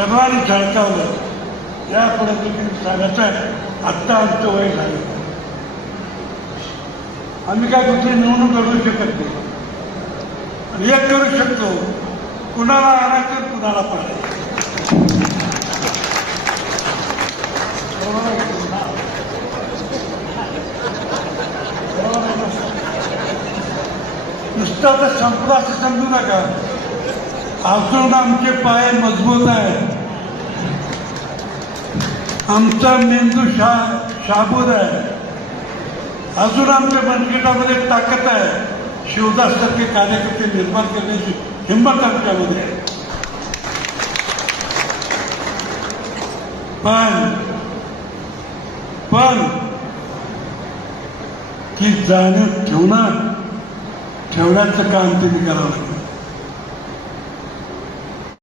सर्वांनी झळकावलं या पुढे तुम्ही सांगायचं आहे आत्ता आमचं वय झालं. आम्ही काय कुठली निवडणूक करू शकत नाही. आणि एक करू शकतो कुणाला आणायचं कुणाला पाडायचं नुसतं तर संपला असं समजू नका. अजून आमचे पाय मजबूत आहेत. आमचा मेंदू शा शाबूत आहे. अजून आमच्या मनगटामध्ये ताकद आहे. शिवदास सारखे कार्यकर्ते निर्माण करण्याची हिंमत आमच्यामध्ये आहे. पण पण ती जाणीव ठेवणं ठेवण्याचं काम तिने करावं लागेल